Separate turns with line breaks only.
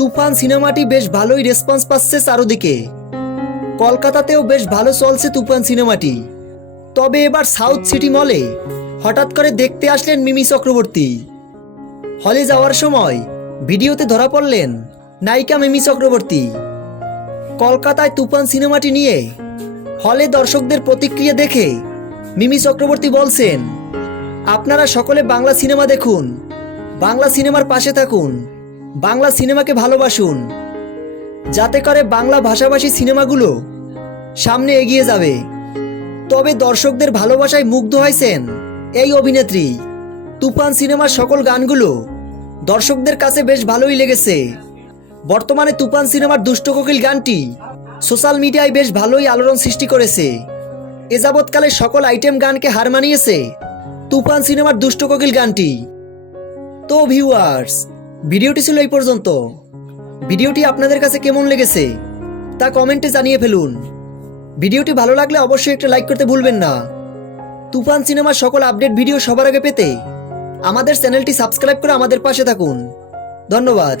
তুফান সিনেমাটি বেশ ভালোই রেসপন্স পাচ্ছে চারোদিকে। কলকাতাতেও বেশ ভালো চলছে তুফান সিনেমাটি। তবে এবার সাউথ সিটি মলে হঠাৎ করে দেখতে আসলেন মিমি চক্রবর্তী। হলে যাওয়ার সময় ভিডিওতে ধরা পড়লেন নায়িকা মিমি চক্রবর্তী। কলকাতায় তুফান সিনেমাটি নিয়ে হলে দর্শকদের প্রতিক্রিয়া দেখে মিমি চক্রবর্তী বলছেন, আপনারা সকলে বাংলা সিনেমা দেখুন, বাংলা সিনেমার পাশে থাকুন। বাংলা সিনেমাকে ভালোবাসুন। যাতে করে বাংলা ভাষাভাষী সিনেমাগুলো সামনে এগিয়ে যাবে। তবে দর্শকদের ভালোবাসায় মুগ্ধ হয়েছেন এই অভিনেত্রী। তুফান সিনেমার সকল গানগুলো দর্শকদের কাছে বেশ ভালোই লেগেছে। বর্তমানে তুফান সিনেমার দুষ্ট কোকিল গানটি সোশ্যাল মিডিয়ায় বেশ ভালোই আলোড়ন সৃষ্টি করেছে। এ যাবৎকালে সকল আইটেম গানকে হার মানিয়েছে তুফান সিনেমার দুষ্ট কোকিল গানটি। তো ভিউয়ার্স ভিডিওটি ছিল এই পর্যন্ত। ভিডিওটি আপনাদের কাছে কেমন লেগেছে, তা কমেন্টে জানিয়ে ফেলুন। ভিডিওটি ভালো লাগলে অবশ্যই একটা লাইক করতে ভুলবেন না। তুফান সিনেমার সকল আপডেট ভিডিও সবার আগে পেতে আমাদের চ্যানেলটি সাবস্ক্রাইব করে আমাদের পাশে থাকুন। ধন্যবাদ।